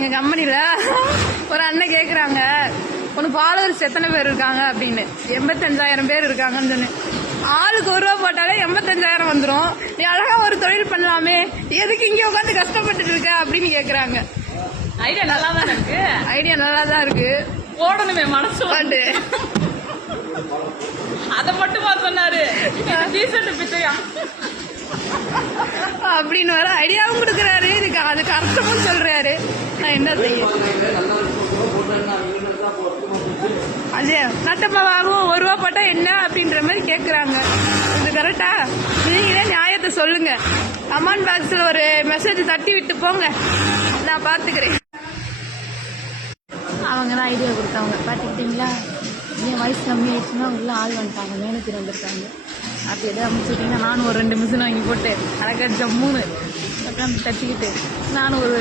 எங்க கம்பெனில ஒரு அண்ணன் கேக்குறாங்க, உனக்கு ஃபாலோவர்ஸ் எத்தனை பேர் இருக்காங்க அப்படின்னு. 85,000 பேர் இருக்காங்கன்னு சொன்னேன். ஆளுக்கு 1 ரூபா போட்டாலே 85,000 வந்துடும். நீ அழகா ஒரு தொழில் பண்ணலாமே, எதுக்கு இங்கே உட்காந்து கஷ்டப்பட்டுட்டு இருக்க அப்படின்னு கேக்குறாங்க. ஐடியா நல்லா தான் இருக்கு. ஐடியா நல்லா தான் இருக்கு, போடணுமே மனசு வந்து. அத மட்டுமா சொன்னாரு, டீசர்ட் பிச்சையா அப்படின்னு வர ஐடியாவும் கொடுக்குறாரு, இதுக்கு அதுக்கு அர்த்தமும் சொல்றாரு. நான் என்ன செய்ய, அது நட்டமாகவும் 1 ரூபா போட்டா என்ன அப்படின்ற மாதிரி கேக்குறாங்க. இது கரெக்டா? நீங்களே நியாயத்தை சொல்லுங்க. கமெண்ட் பாக்ஸ்ல ஒரு மெசேஜ் தட்டி விட்டு போங்க, நான் பாத்துக்கிறேன். அவங்க தான் ஐடியா கொடுத்தவங்க பார்த்துக்கிட்டீங்களா? என் வயசு கம்மி ஆயிடுச்சுன்னா உள்ள ஆள் வந்துட்டாங்க, மேனேஜர் வந்திருக்காங்க. அப்படி எதாவது அமைச்சுக்கிட்டீங்கன்னா நானும் ஒரு 2 மிஷின் வாங்கி போட்டு அழகா ஜம்முன்னு உட்காந்து தட்டிக்கிட்டு நானும் ஒரு